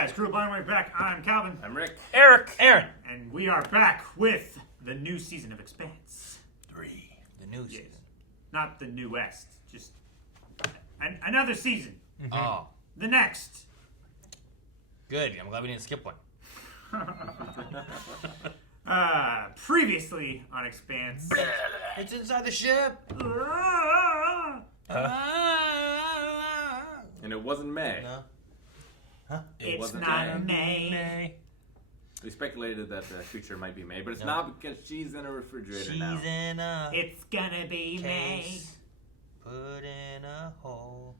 guys, Crew Blind back. I'm Calvin. I'm Rick. Eric. Aaron. And we are back with the new season of Expanse. 3. The new season. Not the newest, just another season. Mm-hmm. Oh. The next. Good. I'm glad we didn't skip one. Previously on Expanse. It's inside the ship. And it wasn't May. No. Huh? It's not May. We speculated that the future might be May, but it's not because she's in a refrigerator now. She's in a It's gonna be case, put in a hole.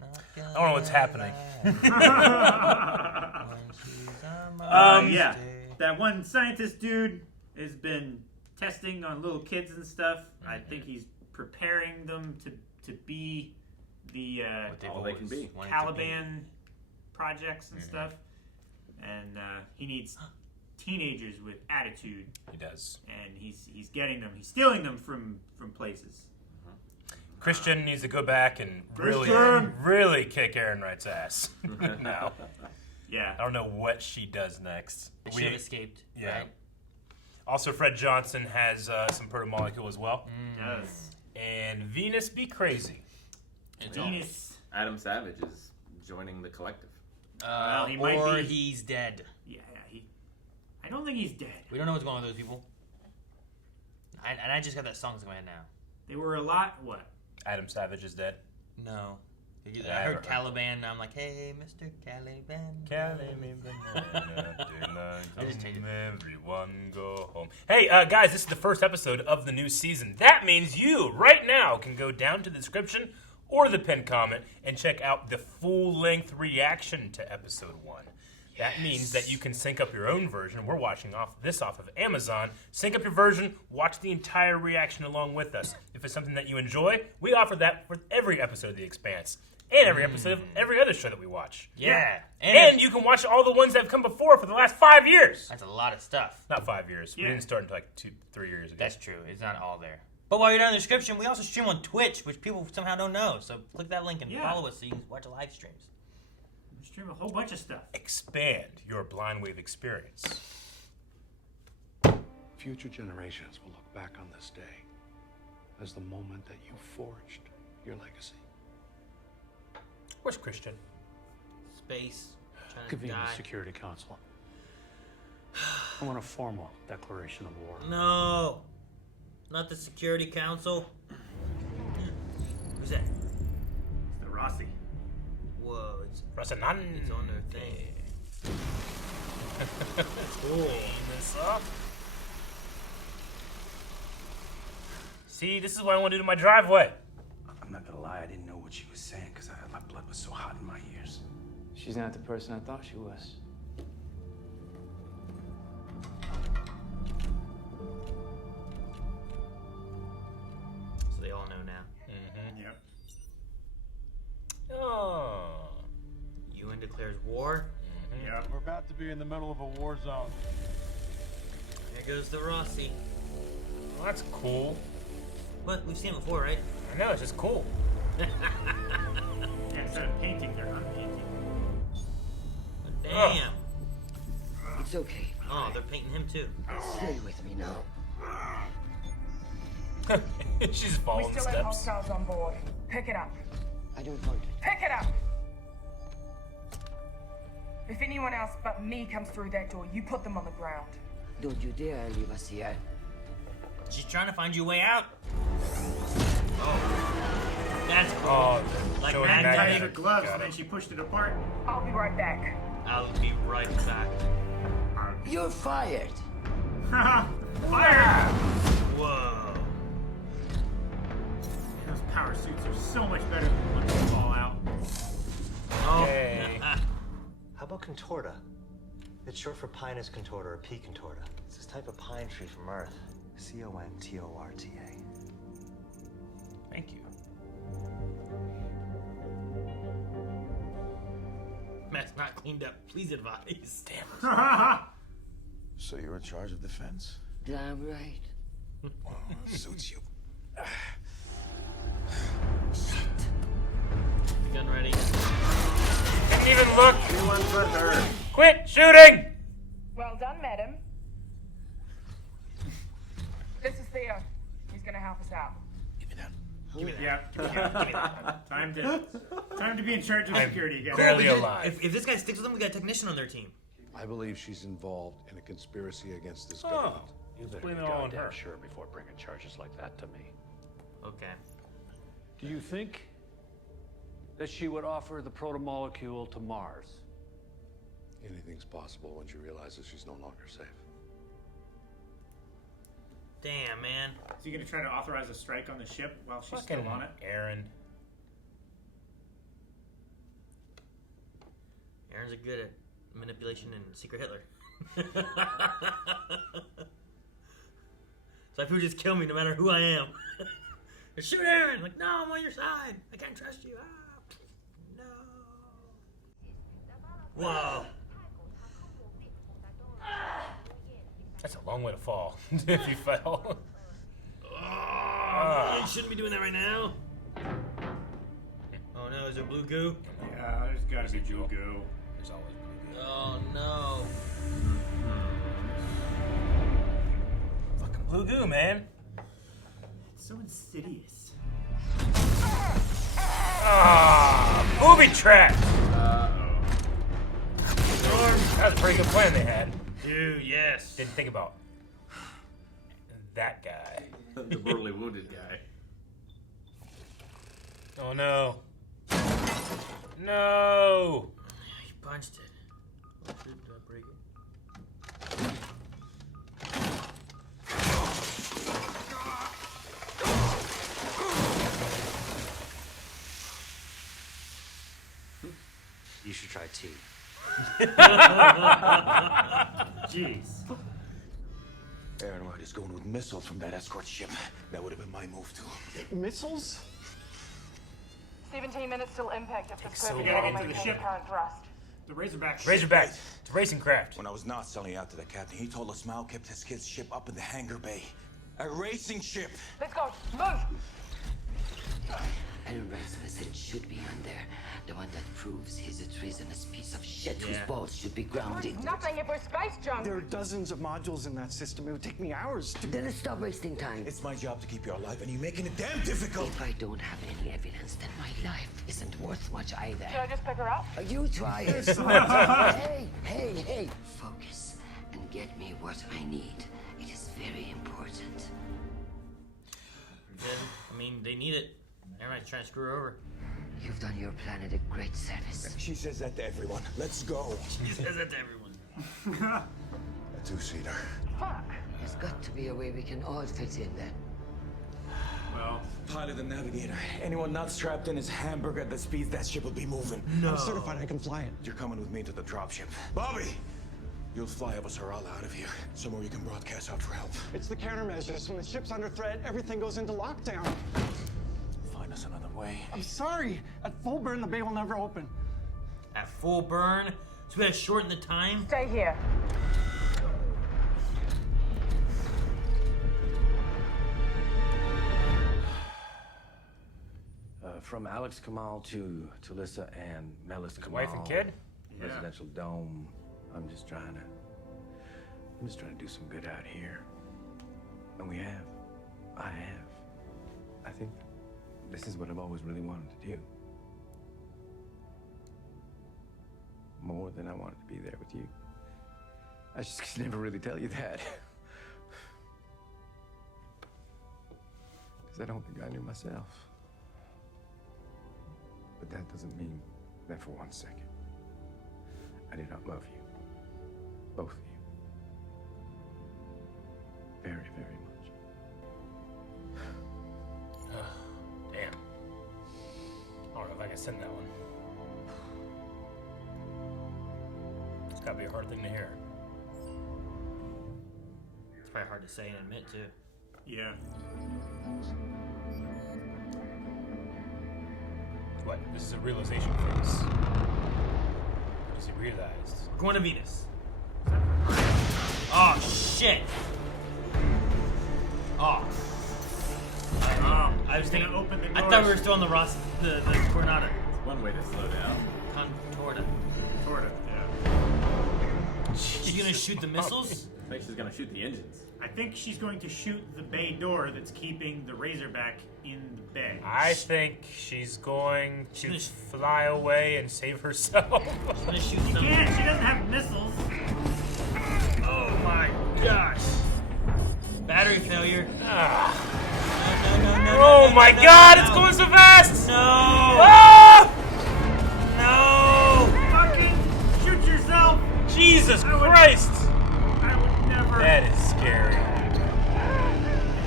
I don't know what's happening. Yeah. That one scientist dude has been testing on little kids and stuff. Mm-hmm. I think he's preparing them to be the all they can be. Taliban projects and stuff. And he needs teenagers with attitude. He does. And he's getting them. He's stealing them from places. Christian needs to go back and really kick Aaron Wright's ass. Now. Yeah. I don't know what she does next. She have escaped. Yeah. Right? Also, Fred Johnson has some Proto Molecule as well. Yes. And Venus be crazy. Venus. Adam Savage is joining the collective. Well, he might or be. He's dead. Yeah. I don't think he's dead. We don't know what's going on with those people. I just got that song in my head now. They were a lot. What? Adam Savage is dead. No. Yeah, I heard Caliban, and I'm like, hey, Mr. Caliban. I just changed it. Everyone go home. Hey, guys, this is the first episode of the new season. That means you, right now, can go down to the description or the pinned comment and check out the full-length reaction to episode 1. That means that you can sync up your own version. We're watching off of Amazon. Sync up your version, watch the entire reaction along with us. If it's something that you enjoy, we offer that for every episode of The Expanse and every episode of every other show that we watch. Yeah. And you can watch all the ones that have come before for the last 5 years. That's a lot of stuff. Not 5 years. Yeah. We didn't start until like 2-3 years ago. That's true. It's not all there. But while you're down in the description, we also stream on Twitch, which people somehow don't know. So click that link and follow us so you can watch the live streams. We stream a whole bunch of stuff. Expand your Blind Wave experience. Future generations will look back on this day as the moment that you forged your legacy. Where's Christian? Space. Trying to Convene die. the Security Council. I want a formal declaration of war. No. Not the Security Council. Who's that? It's the Rossi. Whoa, it's Rasanan. It's on their thing. Cool. Clean this up. See, this is what I want to do to my driveway. I'm not gonna lie, I didn't know what she was saying because my blood was so hot in my ears. She's not the person I thought she was. So they all know now. Yep. Oh. UN declares war. Yep. We're about to be in the middle of a war zone. There goes the Rossi. Well, that's cool. But we've seen it before, right? I know, it's just cool. Yeah, instead of painting, they're unpainting. Damn. It's okay. Oh, they're painting him too. Stay with me now. She's following We the still have steps. hostiles on board. Pick it up. I don't want it. Pick it up! If anyone else but me comes through that door, you put them on the ground. Don't you dare leave us here. She's trying to find you a way out. Oh. That's cool. Oh, Like showing Mad Tied Magnetic. her magnetic. gloves, Got and then it. she pushed it apart. I'll be right back. I'll be right back. You're fired. Fire! Whoa. Man, those power suits are so much better than the ones that fall out. Oh. Okay. How about contorta? It's short for Pinus contorta or P contorta. It's this type of pine tree from Earth. Contorta. Thank you. Mess not cleaned up. Please advise. Damn. So you're in charge of defense? Damn right. Well, suits you. Gun ready. Didn't even look. Anyone but her. Quit shooting! Well done, madam. This is Theo. He's gonna help us out. Yeah. Time to be in charge of security again. Barely alive. If this guy sticks with them, we got a technician on their team. I believe she's involved in a conspiracy against this Oh. government. You better Blame be it all on goddamn her. sure before bringing charges like that to me. Okay. Do you think that she would offer the Proto Molecule to Mars? Anything's possible when she realizes she's no longer safe. Damn, man. Is he gonna try to authorize a strike on the ship while she's Fucking still on it? Aaron. Aaron's a good at manipulation and secret Hitler. So if you would just kill me no matter who I am. Shoot Aaron! Like, no, I'm on your side. I can't trust you. Ah, no. Whoa. That's a long way to fall if you fell. You shouldn't be doing that right now. Oh no, is there blue goo? Yeah, there's gotta be blue goo. There's always blue goo. Oh no. Fucking blue goo, man. It's so insidious. Ah, movie track. That was a pretty good plan they had. Dude, yes. Didn't think about that guy. The mortally wounded guy. Oh no. No. He punched it. Oh, shit, did I break it? You should try tea. Jeez. Aaron White is going with missiles from that escort ship. That would have been my move too. Missiles? 17 minutes till impact if this so perfect long. will Get to the maintain ship. current thrust. The Razorback. Razorback. It's a racing craft. When I was not selling out to the captain, he told us Mal kept his kid's ship up in the hangar bay. A racing ship. Let's go. Move. Elren's message should be on there. The one that proves he's a treasonous piece of shit whose Yeah. balls should be grounded. Nothing if we're space junk. There are dozens of modules in that system. It would take me hours to... Then stop wasting time. It's my job to keep you alive, and you're making it damn difficult. If I don't have any evidence, then my life isn't worth much either. Should I just pick her up? You try it. Hey. Focus and get me what I need. It is very important. Good. I mean, they need it. Everybody's trying to screw her over. You've done your planet a great service. She says that to everyone. Let's go. She says that to everyone. A two-seater. Fuck. There's got to be a way we can all fit in then. Well, Pilot and navigator. Anyone not strapped in his hamburger at the speeds that ship will be moving. I'm certified I can fly it. You're coming with me to the dropship. Bobby! You'll fly us all out of here. Somewhere you can broadcast out for help. It's the countermeasures. When the ship's under threat, everything goes into lockdown. Find us another way. I'm sorry. At full burn, the bay will never open. At full burn, so we gotta shorten the time. Stay here. From Alex Kamal to Talissa and Melis Kamal. Wife and kid? Yeah. Residential dome. I'm just trying to do some good out here. And we have. I have. I think this is what I've always really wanted to do. More than I wanted to be there with you. I just could never really tell you that. Because I don't think I knew myself. But that doesn't mean that for 1 second I did not love you. Both of you. Very, very much. Damn. I don't know if I can send that one. It's gotta be a hard thing to hear. It's probably hard to say and admit, too. yeah. What? This is a realization phase. What has he realized? We're going to Venus. Oh, shit. Oh. I was thinking. Open the I thought we were still on the Coronado. One way to slow down. Contorta. Sort of, yeah. She's gonna shoot the missiles? I think she's gonna shoot the engines. I think she's going to shoot the bay door that's keeping the Razorback in the bay. I think she's going to fly away and save herself. She's gonna shoot She some. can't. She doesn't have missiles. Oh my gosh. Battery failure. Ah. No, Oh my god, it's going so fast! No! Ah! No! Fucking shoot yourself! Jesus Christ! I would never. That is scary. In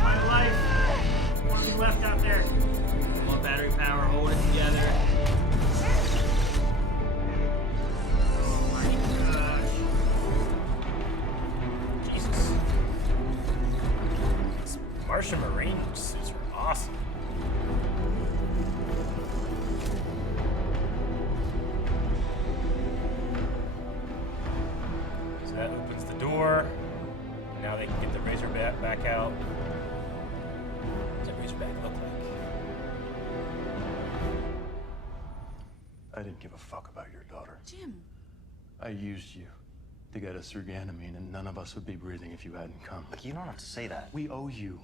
my life, I want to be left out there. Come on, battery power, hold it together. Oh my gosh. Jesus. These Martian Marine suits are awesome. So that opens the door. Now they can get the Razorback back out. What does that Razorback look like? I didn't give a fuck about your daughter. Jim. I used you to get us through Ganymede, and none of us would be breathing if you hadn't come. Look, you don't have to say that. We owe you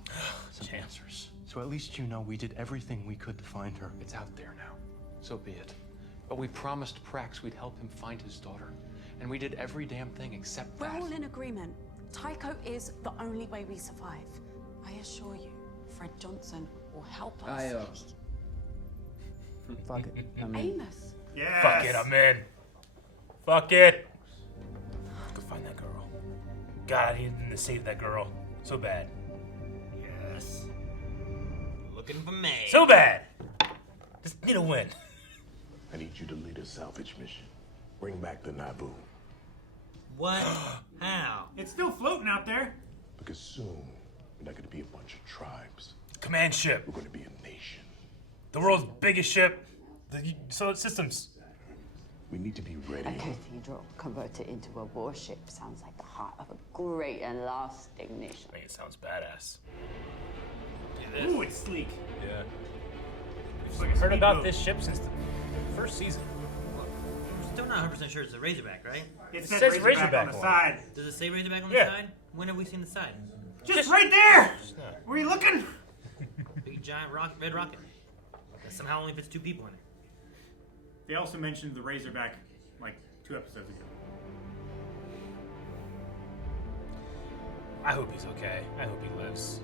some answers. So at least you know we did everything we could to find her. It's out there now. So be it. But we promised Prax we'd help him find his daughter. And we did every damn thing except We're that. all in agreement. Tycho is the only way we survive. I assure you, Fred Johnson will help us. Fuck it. Amos. Yes. Fuck it, I'm in. Fuck it. Go find that girl. God, I need them to save that girl. So bad. Yes. Looking for me. So bad. Just need a win. I need you to lead a salvage mission. Bring back the Naboo. What? How? It's still floating out there. Because soon, we're not going to be a bunch of tribes. Command ship. We're going to be a nation. The world's biggest ship. The solar systems. We need to be ready. A cathedral converted into a warship sounds like the heart of a great and lasting nation. I think it sounds badass. Ooh, it's sleek. Yeah. It's like a Heard about speedboat. this ship since the first season. We're still not 100% sure it's a Razorback, right? It says says Razorback Razorback on the on it. side. Does it say Razorback on Yeah. the side? When have we seen the side? Just right there. not. Were you looking? Big giant red rocket. That somehow only fits 2 people in it. They also mentioned the Razorback like 2 episodes ago. I hope he's okay. I hope he lives.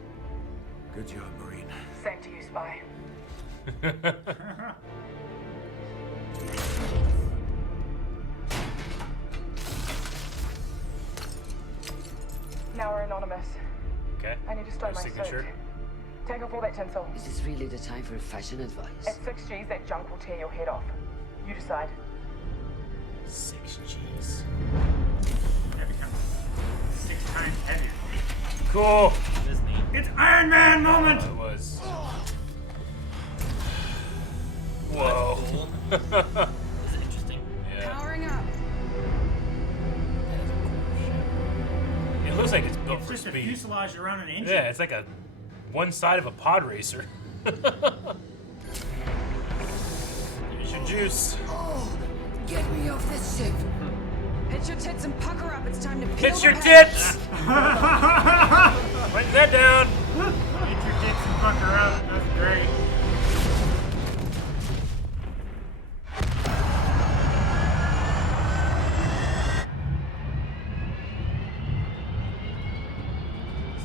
Good job, Marine. Same to you, Spy. Now we're anonymous. Okay. I need to stow Your my signature. suit. Take off all that tinsel. Is this really the time for fashion advice? At 6 G's, that junk will tear your head off. You decide. 6 G's. That becomes 6 times heavier. Cool. That's neat. It's Iron Man moment. It was. Whoa. Cool. Is it interesting? Yeah. Powering up. It looks like it's built It's for just a speed. fuselage around an engine. Yeah, it's like one side of a pod racer. Here's your juice. Oh, get me off this ship. Hit your tits and pucker up. It's time to peel Hit the your paint. tits! Write that down. Get your tits and pucker up. That's great.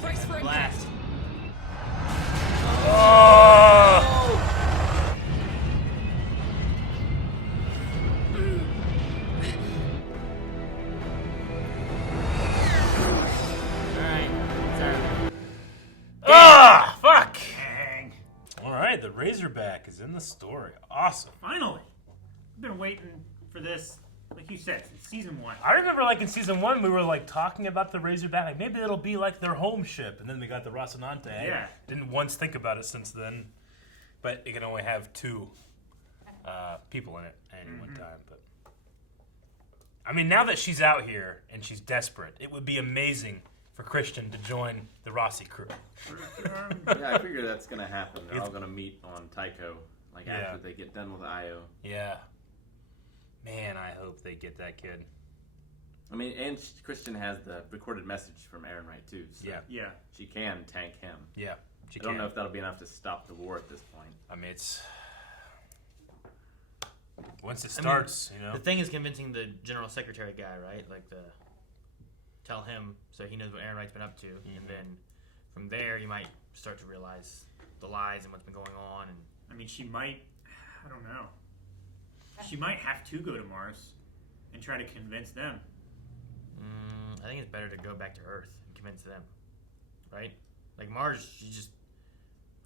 Brace for Blast. impact. Oh! Alright. Sorry. Ah! Fuck! Dang. Alright, the Razorback is in the story. Awesome. Finally. I've been waiting for this, like you said, since season 1. I remember, like, in season 1, we were, like, talking about the Razorback. Like, maybe it'll be, like, their home ship. And then we got the Rocinante. Yeah. Didn't once think about it since then. But it can only have 2 people in it at any one time. But I mean, now that she's out here and she's desperate, it would be amazing for Christian to join the Rossi crew. Yeah, I figure that's gonna happen. They're all gonna meet on Tycho, like after they get done with Io. Yeah. Man, I hope they get that kid. I mean, and Christian has the recorded message from Aaron Wright too. So Yeah. She can tank him. Yeah. I don't know if that'll be enough to stop the war at this point. I mean, it's once it starts, The thing is convincing the general secretary guy, right? Like tell him so he knows what Aaron Wright's been up to, and then from there you might start to realize the lies and what's been going on. And I mean, she might. I don't know. She might have to go to Mars and try to convince them. I think it's better to go back to Earth and convince them, right? Like Mars, she just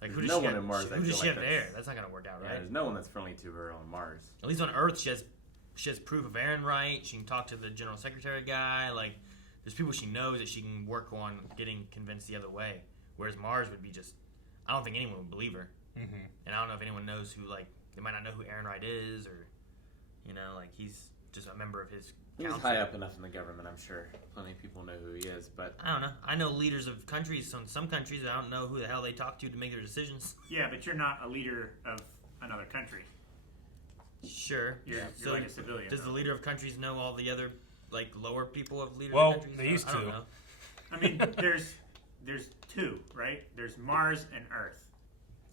like who does no she one have? in Mars. Who does she have there? That's not gonna work out, right? There's no one that's friendly to her on Mars. At least on Earth, she has proof of Aaron Wright. She can talk to the general secretary guy. Like, there's people she knows that she can work on getting convinced the other way. Whereas Mars would be just, I don't think anyone would believe her. And I don't know if anyone knows who, like, they might not know who Aaron Wright is, or, like he's just a member of his He's council. high up enough in the government, I'm sure. Plenty of people know who he is, but I don't know. I know leaders of countries. Some countries, I don't know who the hell they talk to make their decisions. Yeah, but you're not a leader of another country. Sure. You're like a civilian. Does the leader of countries know all the other, like, lower people of leaders Well, of countries? they used I don't to. know. I mean, there's two, right? There's Mars and Earth.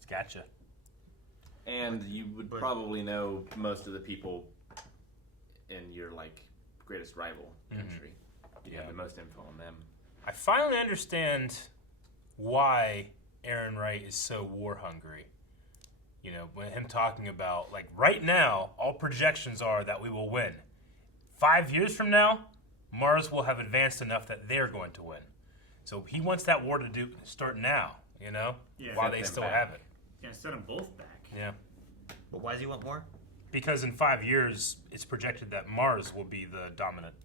Gotcha. And you would probably know most of the people in your greatest rival country. You have the most info on them. I finally understand why Aaron Wright is so war hungry. When him talking about, like, right now, all projections are that we will win. 5 years from now, Mars will have advanced enough that they're going to win. So he wants that war to start now, while they still have it. Yeah, set them both back. Yeah. But why does he want more? Because in 5 years, it's projected that Mars will be the dominant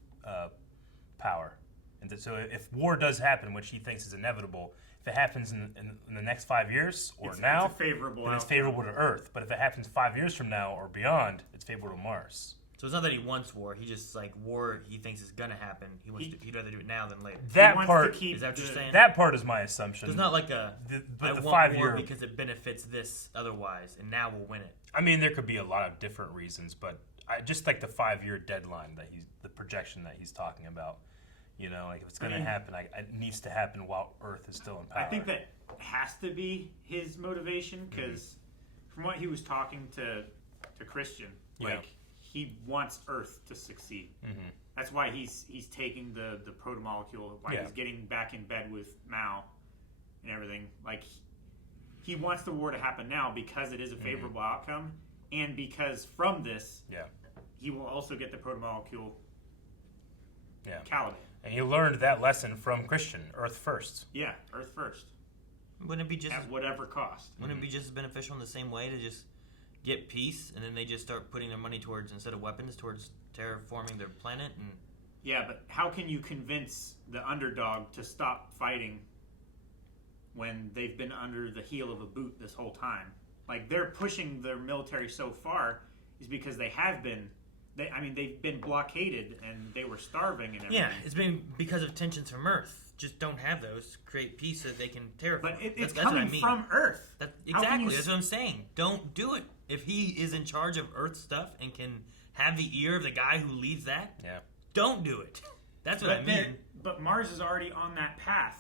power. And so if war does happen, which he thinks is inevitable, if it happens in the next 5 years or now, it's a favorable then it's outcome. favorable to Earth. But if it happens 5 years from now or beyond, it's favorable to Mars. So it's not that he wants war. He just, war he thinks is going to happen. He'd rather do it now than later. That part is that what you're saying? That part is my assumption. There's not like I the want 5 war year because it benefits this otherwise, and now we'll win it. I mean, there could be a lot of different reasons, but I just like the 5 year deadline the projection that he's talking about. If it's going to happen, it needs to happen while Earth is still in power. I think that has to be his motivation because from what he was talking to Christian, he wants Earth to succeed. That's why he's taking the Proto Molecule, why he's getting back in bed with Mao and everything. Like, he wants the war to happen now because it is a favorable outcome, and because from this, he will also get the Proto Molecule Caliban. And he learned that lesson from Christian, Earth first. Yeah, Earth first. Wouldn't it be just at whatever cost? Wouldn't it be just as beneficial in the same way to just get peace, and then they just start putting their money towards, instead of weapons, towards terraforming their planet? And yeah, but how can you convince the underdog to stop fighting when they've been under the heel of a boot this whole time? Like, they're pushing their military so far is because they have been. They've been blockaded and they were starving and everything. Yeah, it's been because of tensions from Earth. Just don't have those. Create peace so that they can terraform. But it's that's coming what I mean. from Earth. Exactly. That's what I'm saying. Don't do it. If he is in charge of Earth stuff and can have the ear of the guy who leads that, don't do it. That's what I mean. But Mars is already on that path.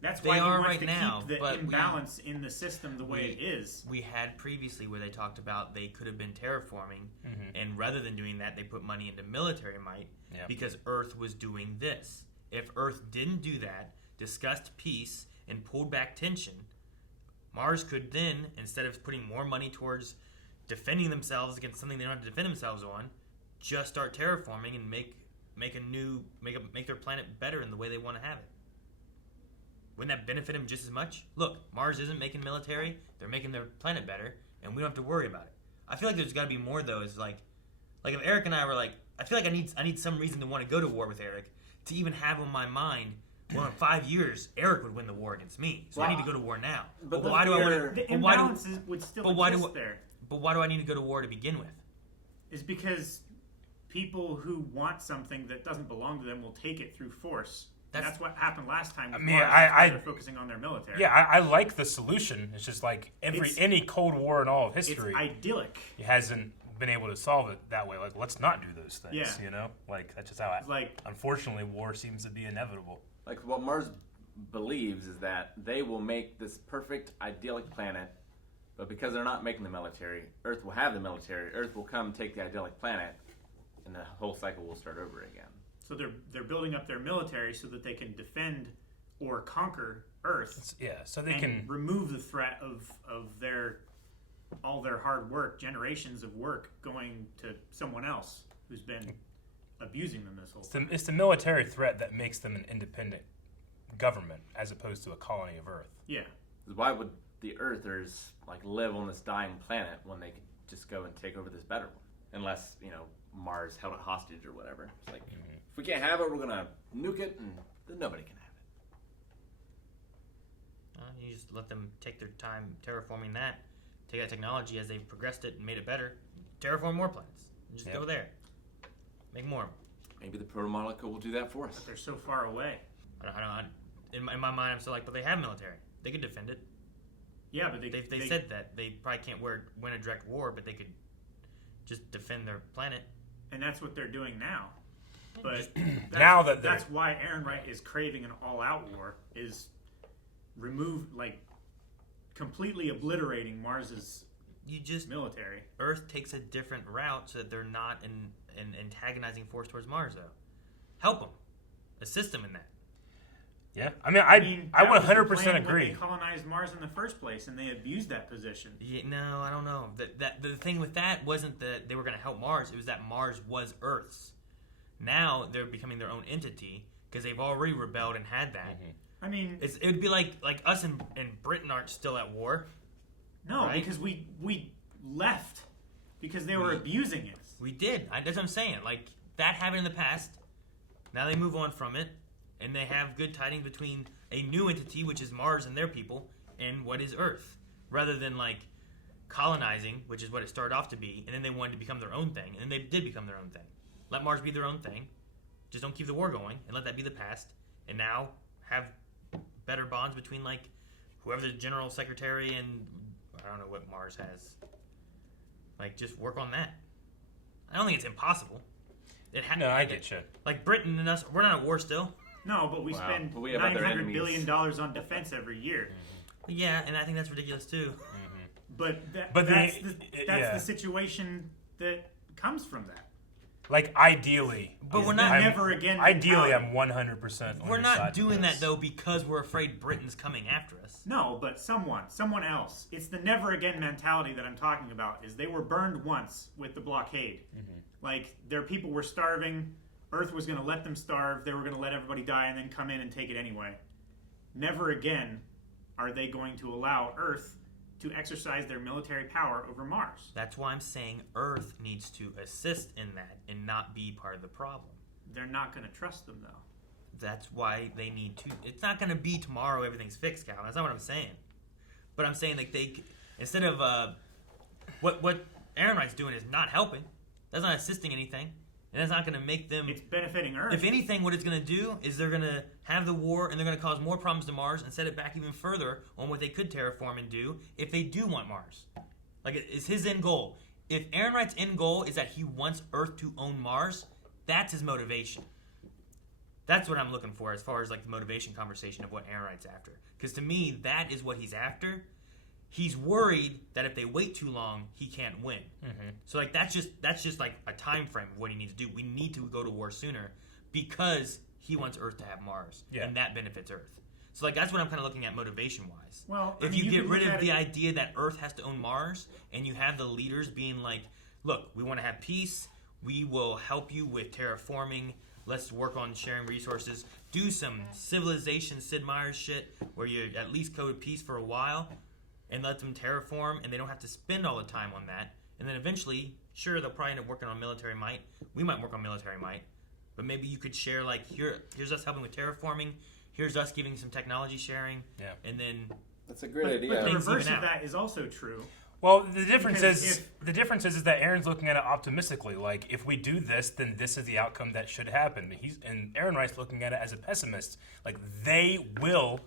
That's They why he are wants right to now, keep the but imbalance in the system the way it is. We had previously where they talked about they could have been terraforming, and rather than doing that, they put money into military might because Earth was doing this. If Earth didn't do that, discussed peace, and pulled back tension, Mars could then, instead of putting more money towards defending themselves against something they don't have to defend themselves on, just start terraforming and make their planet better in the way they want to have it. Wouldn't that benefit him just as much? Look, Mars isn't making military; they're making their planet better, and we don't have to worry about it. I feel like there's got to be more though. Is like if Eric and I were like, I feel like I need some reason to want to go to war with Eric to even have on my mind. Well, in 5 years, Eric would win the war against me, so I need to go to war now. But why do I want to? The imbalances would still exist there. But why do I need to go to war to begin with? Is because people who want something that doesn't belong to them will take it through force. That's what happened last time with Mars. They're focusing on their military. Yeah, I like the solution. It's just like any Cold War in all of history. It's idyllic. It hasn't been able to solve it that way. Like, let's not do those things. Yeah. You know, like that's just how. Unfortunately, war seems to be inevitable. Like what Mars believes is that they will make this perfect, idyllic planet, but because they're not making the military, Earth will have the military. Earth will come take the idyllic planet, and the whole cycle will start over again. So they're building up their military so that they can defend or conquer Earth. So they can remove the threat of all their hard work, generations of work going to someone else who's been abusing them this whole time. It's the military threat that makes them an independent government as opposed to a colony of Earth. Yeah. Why would the Earthers live on this dying planet when they could just go and take over this better one? Unless Mars held it hostage or whatever. It's like if we can't have it, we're gonna nuke it, and then nobody can have it. You just let them take their time terraforming that. Take that technology as they've progressed it and made it better. Terraform more planets. And just go there. Make more. Maybe the Proto Molecule will do that for us. But they're so far away. In my mind, I'm still like, but they have military. They could defend it. Yeah, but they said that they probably can't win a direct war, but they could just defend their planet. And that's what they're doing now. But that's why Ehrenreich is craving an all-out war. Is completely obliterating Mars's military. Earth takes a different route so that they're not an antagonizing force towards Mars, though. Help them. Assist them in that. Yeah, I 100% agree. They colonized Mars in the first place, and they abused that position. Yeah, no, I don't know. The thing with that wasn't that they were going to help Mars. It was that Mars was Earth's. Now they're becoming their own entity because they've already rebelled and had that. I mean, it would be like us and Britain aren't still at war. No, right? because we left because they were abusing it. We did. That's what I'm saying. Like that happened in the past. Now they move on from it, and they have good tidings between a new entity, which is Mars and their people, and what is Earth, rather than colonizing, which is what it started off to be, and then they wanted to become their own thing, and then they did become their own thing. Let Mars be their own thing. Just don't keep the war going, and let that be the past. And now have better bonds between whoever the general secretary and I don't know what Mars has. Just work on that. I don't think it's impossible. No, I get you. Britain and us, we're not at war still. No, but we spend $900 billion on defense every year. Yeah, and I think that's ridiculous too. But that's the situation that comes from that. Ideally, but we're not never again. Ideally, I'm 100%. We're not doing that though because we're afraid Britain's coming after us. No, but someone else. It's the never again mentality that I'm talking about. Is they were burned once with the blockade. Their people were starving. Earth was going to let them starve. They were going to let everybody die and then come in and take it anyway. Never again are they going to allow Earth to exercise their military power over Mars. That's why I'm saying Earth needs to assist in that and not be part of the problem. They're not going to trust them, though. That's why they need to. It's not going to be tomorrow everything's fixed, Cal. That's not what I'm saying. But I'm saying they, instead of what Ehrenreich's doing is not helping. That's not assisting anything. And that's not going to make them... It's benefiting Earth. If anything, what it's going to do is they're going to have the war and they're going to cause more problems to Mars and set it back even further on what they could terraform and do if they do want Mars. It's his end goal. If Ehrenreich's end goal is that he wants Earth to own Mars, that's his motivation. That's what I'm looking for as far as the motivation conversation of what Ehrenreich's after. Because to me, that is what he's after. He's worried that if they wait too long, he can't win. So that's just a time frame of what he needs to do. We need to go to war sooner because he wants Earth to have Mars, and that benefits Earth. So that's what I'm kind of looking at motivation wise. Well, if you get rid of the idea that Earth has to own Mars, and you have the leaders being like, "Look, we want to have peace. We will help you with terraforming. Let's work on sharing resources. Do some civilization Sid Meier's shit where you at least code peace for a while." And let them terraform, and they don't have to spend all the time on that. And then eventually, sure, they'll probably end up working on military might. We might work on military might. But maybe you could share, here's us helping with terraforming. Here's us giving some technology sharing. Yeah. And then... That's a great idea. But the reverse of that is also true. Well, the difference is that Aaron's looking at it optimistically. If we do this, then this is the outcome that should happen. And Ehrenreich's looking at it as a pessimist. They will...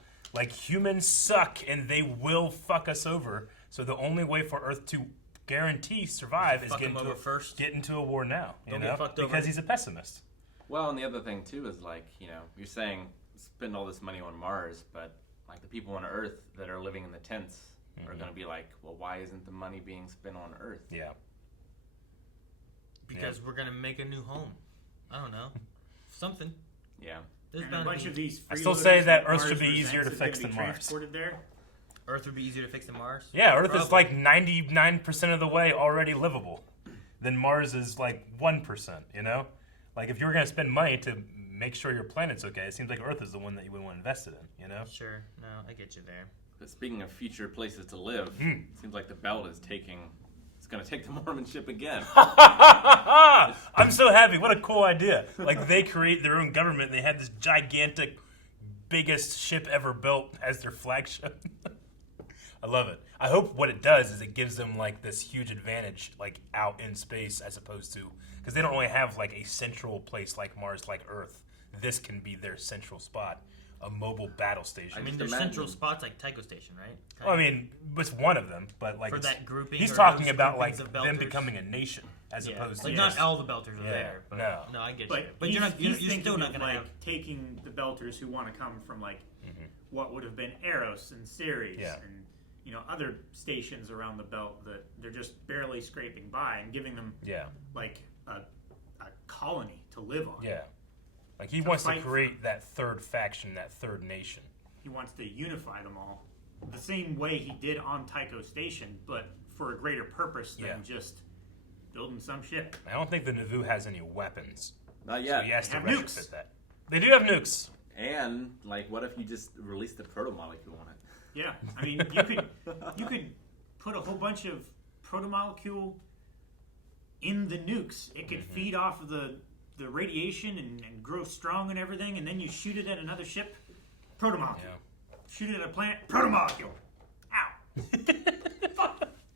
humans suck and they will fuck us over. So the only way for Earth to guarantee survive is Fuck get him over first. get into a war now. You Don't know, get fucked over. because he's a pessimist. Well, and the other thing too is like, you're saying spend all this money on Mars, but like the people on Earth that are living in the tents are going to be like, well, why isn't the money being spent on Earth? Yeah. Because we're gonna make a new home. I don't know, something. Yeah. There's And a bunch of these. I still say that freeloaders Earth should be Mars easier to presents is fix gonna than be Mars. transported there. Earth would be easier to fix than Mars. Yeah, Earth is Probably. like 99% of the way already livable. Then Mars is like 1%, you know? Like if you were going to spend money to make sure your planet's okay, it seems like Earth is the one that you would want to invest it in, you know? Sure. No, I get you there. But speaking of future places to live, it seems like the belt is it's going to take the Mormon ship again. I'm so happy. What a cool idea. Like they create their own government. They had this gigantic, biggest ship ever built as their flagship. I love it. I hope what it does is it gives them like this huge advantage like out in space as opposed to, because they don't really have like a central place like Mars, like Earth. This can be their central spot, a mobile battle station. I mean, there's central spots like Tycho Station, right? Well, I mean, it's one of them, but like For that grouping he's or talking those about like groupings of them belters. becoming a nation as opposed to like just, not all the belters are there. But no, I get But you. But you're he's still thinking not of, gonna like have. taking the belters who want to come from like what would have been Eros and Ceres and other stations around the belt that they're just barely scraping by and giving them like a colony to live on. Yeah, like he wants to create that third faction, that third nation. He wants to unify them all the same way he did on Tycho Station, but for a greater purpose than just building some ship. I don't think the Navoo has any weapons. Not yet. So he has They to have retrofit nukes. that. They do have nukes. And like, what if you just release the Proto Molecule on it? Yeah, I mean, you could put a whole bunch of Proto Molecule in the nukes. It could feed off of the radiation and grow strong and everything, and then you shoot it at another ship. Proto Molecule. Shoot it at a planet. Proto Molecule.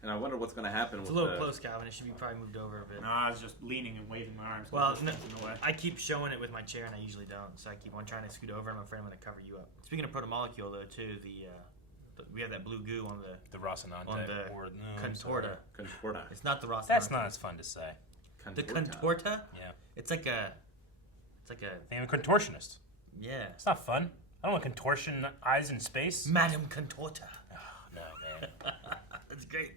And I wonder what's going to happen It's with a little the... close, Calvin. It should be probably moved over a bit. No, I was just leaning and waving my arms. Well, in the way. I keep showing it with my chair, and I usually don't. So I keep on trying to scoot over, and I'm afraid I'm going to cover you up. Speaking of Proto Molecule, though, too, we have that blue goo on the Rocinante on the or Contorta. Contorta. It's not the Rocinante. That's not as fun to say. The Contorta? Yeah. It's like a. I'm a contortionist. Yeah. It's not fun. I don't want contortion eyes in space. Madame Contorta. Oh, no, man. That's great.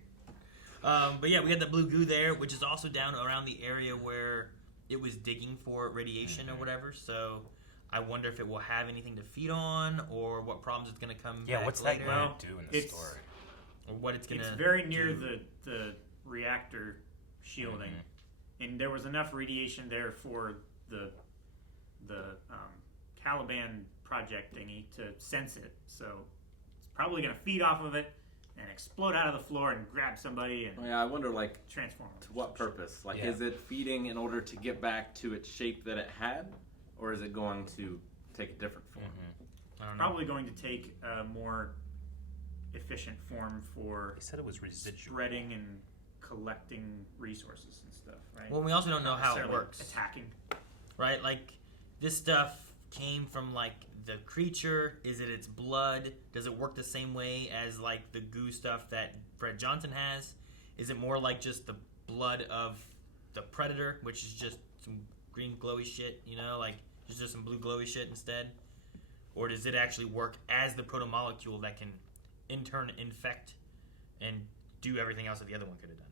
But yeah, we had the blue goo there, which is also down around the area where it was digging for radiation or whatever. So I wonder if it will have anything to feed on, or what problems it's going to come. Yeah, back what's later. that going to do in the story? Or what it's going to. It's very near the reactor shielding, and there was enough radiation there for the Caliban project thingy to sense it. So it's probably going to feed off of it and explode out of the floor and grab somebody and I wonder, like, transform them. to what purpose? Like, is it feeding in order to get back to its shape that it had, or is it going to take a different form? I don't know. Probably going to take a more efficient form for They said it was residual. spreading and collecting resources and stuff, right? Well, we also don't know Not how it necessarily works. Attacking. Right? Like, this stuff came from, like, the creature. Is it its blood? Does it work the same way as, like, the goo stuff that Fred Johnson has? Is it more like just the blood of the predator, which is just some green glowy shit, like, just some blue glowy shit instead? Or does it actually work as the proto molecule that can in turn infect and do everything else that the other one could have done?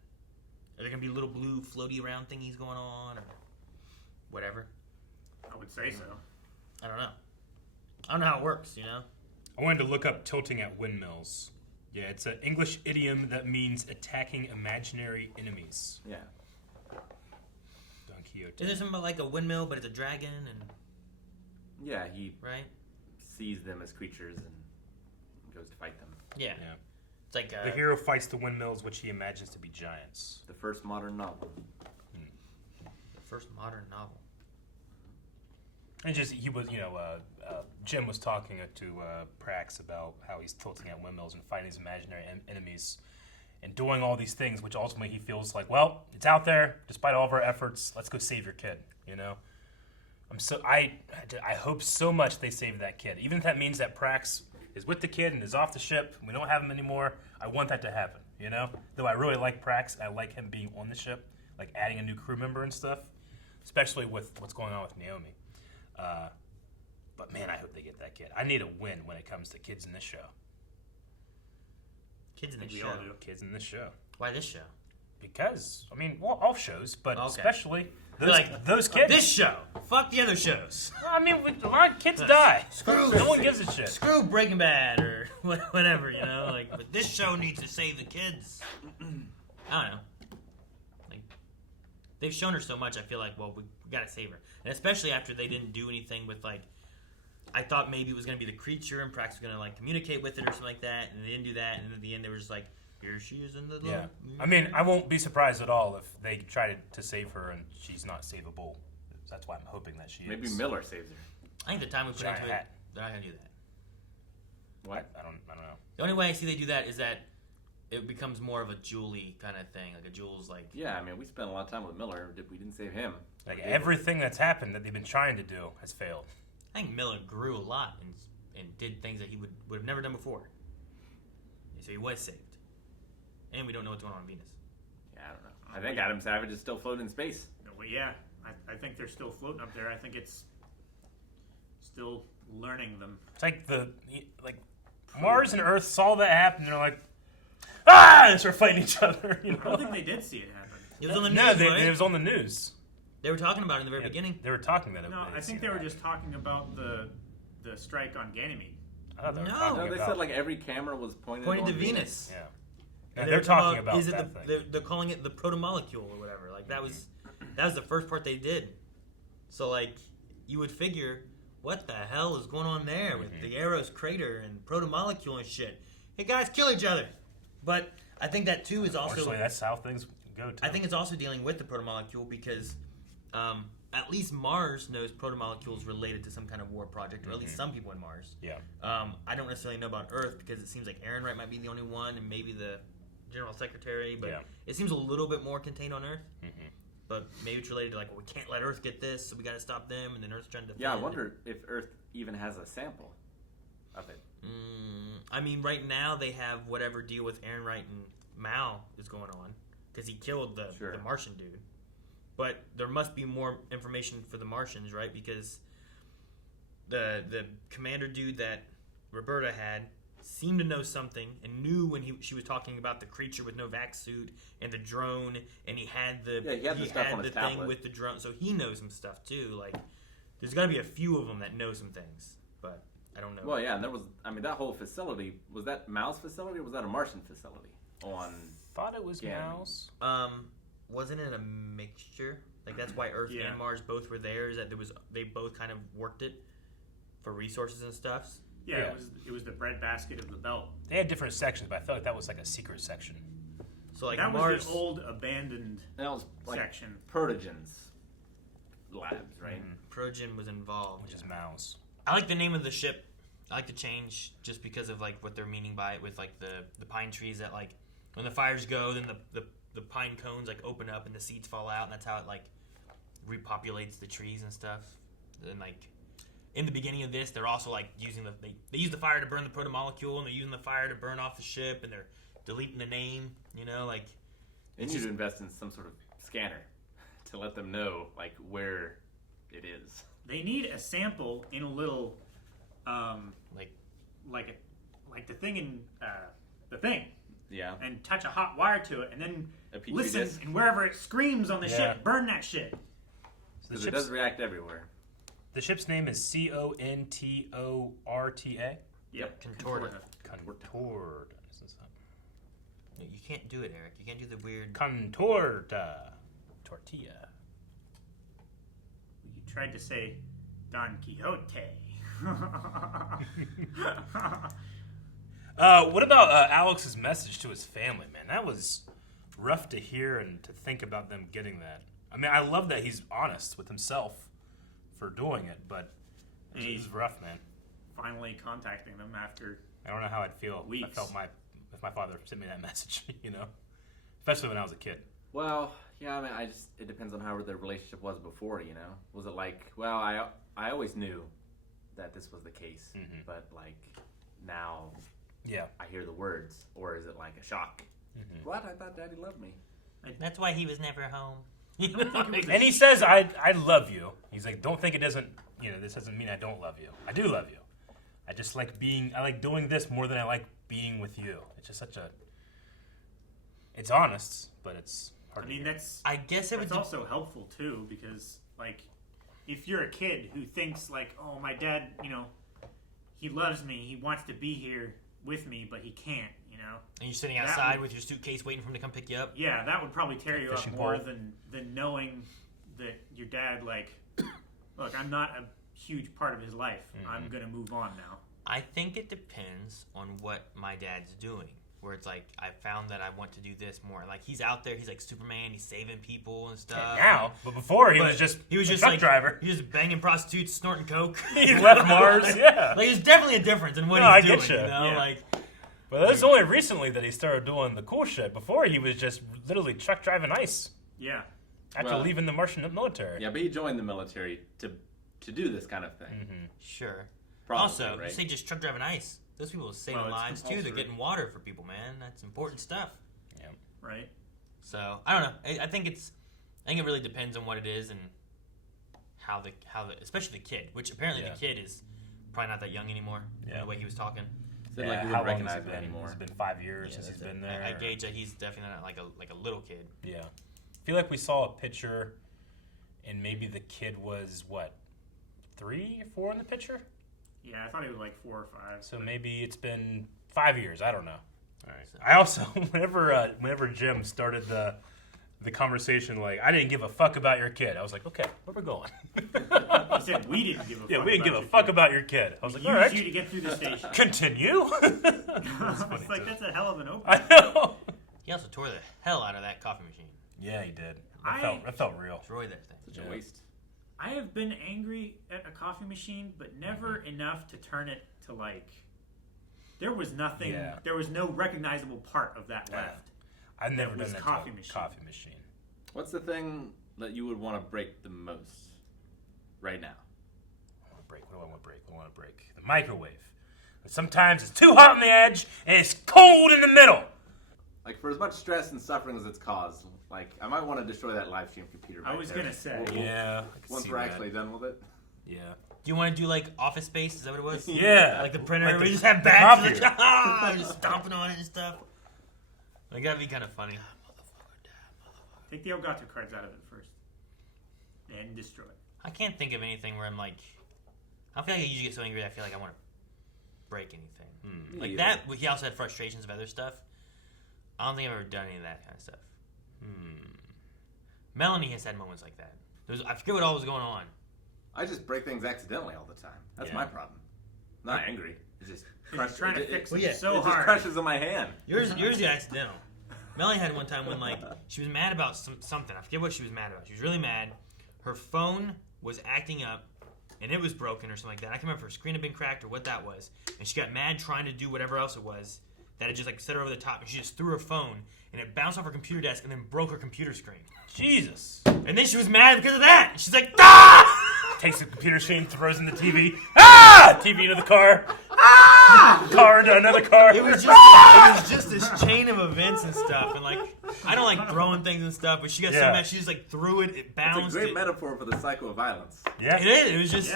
Are there going to be little blue floaty around thingies going on or whatever? I would say so. I don't know. I don't know how it works, I wanted to look up tilting at windmills. Yeah, it's an English idiom that means attacking imaginary enemies. Yeah. Don Quixote. Is there something about like a windmill, but it's a dragon and Yeah, he right? sees them as creatures and goes to fight them. Yeah. It's like The hero fights the windmills, which he imagines to be giants. The first modern novel. The first modern novel. And just he was, Jim was talking to Prax about how he's tilting at windmills and fighting his imaginary enemies, and doing all these things, which ultimately he feels like, well, it's out there. Despite all of our efforts, let's go save your kid. I hope so much they save that kid, even if that means that Prax is with the kid and is off the ship. And we don't have him anymore. I want that to happen. you know? Though I really like Prax, I like him being on the ship, like adding a new crew member and stuff, especially with what's going on with Naomi. But man, I hope they get that kid. I need a win when it comes to kids in this show. Kids in this We show? all do. Kids in this show. Why this show? Because, I mean, well, all shows, but Okay. especially those, Like, those kids. This show. Fuck the other shows. I mean, a lot of kids die. Screw. No one gives a shit. Screw Breaking Bad or whatever, you know. Like, but this show needs to save the kids. I don't know. Like, they've shown her so much. I feel like, well, we gotta save her, and especially after they didn't do anything with like. I thought maybe it was gonna be the creature, and Prax was gonna like communicate with it or something like that, and they didn't do that. And at the end, they were just like, "Here she is in the Yeah. I mean, I won't be surprised at all if they try to save her and she's not savable. That's why I'm hoping that she is. Maybe Miller saves her. I think the time we put Giant into hat. it, they're not gonna do that. What? I don't know. The only way I see they do that is that it becomes more of a Julie kind of thing, like a Jules like. Yeah, I mean, we spent a lot of time with Miller. We didn't save him. Like everything that's happened that they've been trying to do has failed. I think Miller grew a lot and did things that he would have never done before. So he was saved. And we don't know what's going on Venus. Yeah, I don't know. I think Adam Savage is still floating in space. Well, yeah, I think they're still floating up there. I think it's still learning them. It's like Mars and Earth saw that happen. And they're like, ah, and start fighting each other. You know? I don't think they did see it happen. It was on the news, No, right? it was on the news. They were talking about it in the very beginning. They were talking about it. No, I think they were just talking about the strike on Ganymede. I thought they were No. talking No, they about said like every camera was pointed to on Venus. Yeah. And And they're talking about is it that thing. they're calling it the Proto Molecule or whatever. Like that was the first part they did. So like you would figure, what the hell is going on there with the Eros crater and Proto Molecule and shit? Hey guys, kill each other. But I think that too is also. Unfortunately, that's how things go. Too. I think it's also dealing with the Proto Molecule because at least Mars knows Proto Molecule is related to some kind of war project, or at least some people in Mars. Yeah. I don't necessarily know about Earth because it seems like Ehrenreich might be the only one, and maybe the General Secretary, but it seems a little bit more contained on Earth. But maybe it's related to like, well, we can't let Earth get this, so we got to stop them, and then Earth's trying to defend. Yeah, I wonder if Earth even has a sample of it. I mean, right now they have whatever deal with Ehrenreich and Mao is going on because he killed the Martian dude. But there must be more information for the Martians, right? Because the commander dude that Roberta had seemed to know something and knew when she was talking about the creature with no vac suit and the drone, and he had the thing tablet with the drone, so he knows some stuff too. Like, there's got to be a few of them that know some things, but I don't know. Well, yeah, and there was. I mean, that whole facility was that Mao's facility or was that a Martian facility? Thought it was Mao's. Wasn't it a mixture? Like that's why Earth and Mars both were there. Is that they both kind of worked it for resources and stuff. Yeah, it was the breadbasket of the belt. They had different sections, but I felt like that was like a secret section. So like that Mars, was the old abandoned section. Protogens labs, right? Protogen was involved, which is Mao's. I like the name of the ship. I like the change just because of like what they're meaning by it with like the pine trees that like when the fires go, then the pine cones like open up and the seeds fall out, and that's how it like repopulates the trees and stuff. Then like in the beginning of this, they're also like using they use the fire to burn the proto molecule, and they're using the fire to burn off the ship, and they're deleting the name. You know, like they need to invest in some sort of scanner to let them know like where it is. They need a sample in a little like the thing in the thing. Yeah. And touch a hot wire to it, and then listen, disc. and wherever it screams on the ship, burn that shit. Because it does react everywhere. The ship's name is Contorta. Yep. Contorta. Contorta. You can't do it, Eric. You can't do the weird Contorta. Tortilla. You tried to say Don Quixote. What about Alex's message to his family, man? That was rough to hear and to think about them getting that. I mean, I love that he's honest with himself for doing it, but he's rough, man. Finally contacting them after I don't know how I'd feel weeks. if my father sent me that message, you know? Especially when I was a kid. Well, yeah, I mean, it depends on how their relationship was before, you know? Was it like, well, I always knew that this was the case, but like now I hear the words, or is it like a shock? What? I thought Daddy loved me. That's why he was never home. And he says, I love you. He's like, don't think it doesn't, this doesn't mean I don't love you. I do love you. I just like I like doing this more than I like being with you. It's just it's honest, but it's hard to hear. I guess it's also helpful too, because like, if you're a kid who thinks like, oh, my dad, he loves me, he wants to be here with me, but he can't, And you're sitting outside with your suitcase waiting for him to come pick you up. Yeah, that would probably tear you up more than knowing that your dad, like, look, I'm not a huge part of his life. I'm going to move on now. I think it depends on what my dad's doing. Where it's like, I found that I want to do this more. Like, he's out there, he's like Superman, he's saving people and stuff. And now, but before he was just a truck driver. He was banging prostitutes, snorting coke. He left Mars, yeah. Like, there's definitely a difference in what he's doing. Get you. Like, but it's only recently that he started doing the cool shit. Before, he was just literally truck driving ice. Yeah. After leaving the Martian military. Yeah, but he joined the military to do this kind of thing. Sure. Probably, also, right? you say just truck driving ice. Those people are saving lives too. They're getting water for people, man. That's important stuff. Yeah. Right. So I don't know. I think it really depends on what it is and how the especially the kid, which apparently the kid is probably not that young anymore. Yeah. The way he was talking. Like you wouldn't recognize him anymore. It's been 5 years since he's been there. I gauge that he's definitely not like a little kid. Yeah. I feel like we saw a picture, and maybe the kid was 3 or 4 in the picture. Yeah, I thought he was like 4 or 5. So maybe it's been 5 years. I don't know. All right. I also, whenever Jim started the conversation, like, I didn't give a fuck about your kid. I was like, okay, where we going? He said we didn't give a fuck. Yeah, we didn't give a fuck about your kid. I was like, all right. You to get through the station. Continue. It's like that's a hell of an opening. I know. He also tore the hell out of that coffee machine. Yeah, he did. It felt real. Destroyed that thing. Such a waste. I have been angry at a coffee machine, but never enough to turn it to like. There was nothing. Yeah. There was no recognizable part of that left. I've never done that coffee to a machine. coffee machine. What's the thing that you would want to break the most right now? What do I want to break? The microwave. But sometimes it's too hot on the edge and it's cold in the middle. Like, for as much stress and suffering as it's caused, like, I might want to destroy that live stream computer. I was gonna say, once we're actually done with it. Yeah. Do you want to do like Office Space? Is that what it was? Yeah. Like the printer. Like we just have bats just stomping on it and stuff. Like, that'd be kind of funny. Take the Elgato cards out of it first, and destroy it. I can't think of anything where I'm like, I feel like I usually get so angry that I feel like I want to break anything. Like that. He also had frustrations of other stuff. I don't think I've ever done any of that kind of stuff. Melanie has had moments like that. I forget what all was going on. I just break things accidentally all the time. That's my problem. I'm not angry. It's just trying to fix it so hard. It just crushes in my hand. Yours the accidental. Melanie had one time when like she was mad about something. I forget what she was mad about. She was really mad. Her phone was acting up, and it was broken or something like that. I can't remember if her screen had been cracked or what that was. And she got mad trying to do whatever else it was that had just like set her over the top. And she just threw her phone, and it bounced off her computer desk and then broke her computer screen. Jesus. And then she was mad because of that. She's like, ah! Takes the computer screen, throws in the TV. Ah! TV into the car. Ah! Car into another car. It was just this chain of events and stuff. And like, I don't like throwing things and stuff, but she got so mad she just like threw it. It bounced. It's a great metaphor for the cycle of violence. Yeah, it is. It was just.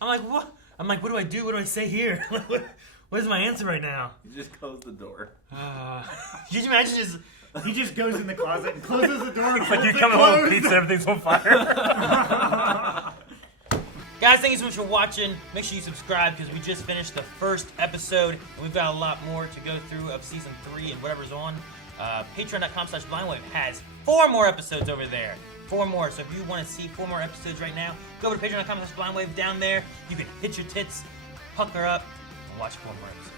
I'm like, what? I'm like, what do I do? What do I say here? What is my answer right now? You just close the door. Could you imagine just? He just goes in the closet and closes the door. It's like you come home with pizza, everything's on fire. Guys, thank you so much for watching. Make sure you subscribe because we just finished the first episode, and we've got a lot more to go through of season 3 and whatever's on. Patreon.com/blindwave has 4 more episodes over there. 4 more. So if you want to see 4 more episodes right now, go over to Patreon.com/blindwave. Down there, you can hit your tits, pucker up, and watch 4 more episodes.